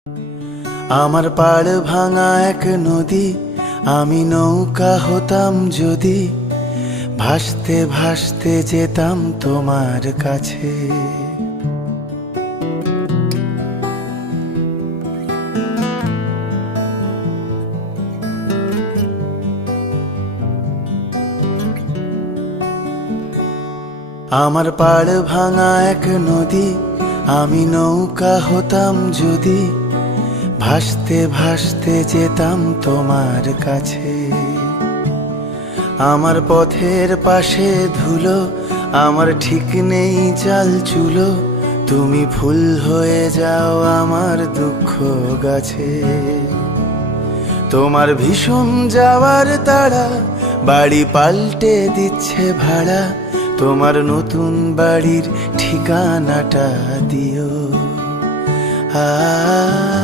আমার পাড় ভাঙা এক নদী, আমি নৌকা হতাম যদি, ভাসতে ভাসতে যেতাম তোমার কাছে। আমার পাড় ভাঙা এক নদী, আমি নৌকা হতাম যদি, ভাসতে ভাসতে যেতাম তোমার কাছে। আমার পথের পাশে ধুলো, আমার ঠিক নেই চাল চুলো, তুমি ফুল হয়ে যাও আমার দুঃখ গাছে। তোমার ভীষণ যাওয়ার তাড়া, বাড়ি পাল্টে দিচ্ছে ভাড়া, তোমার নতুন বাড়ির ঠিকানাটা দিও।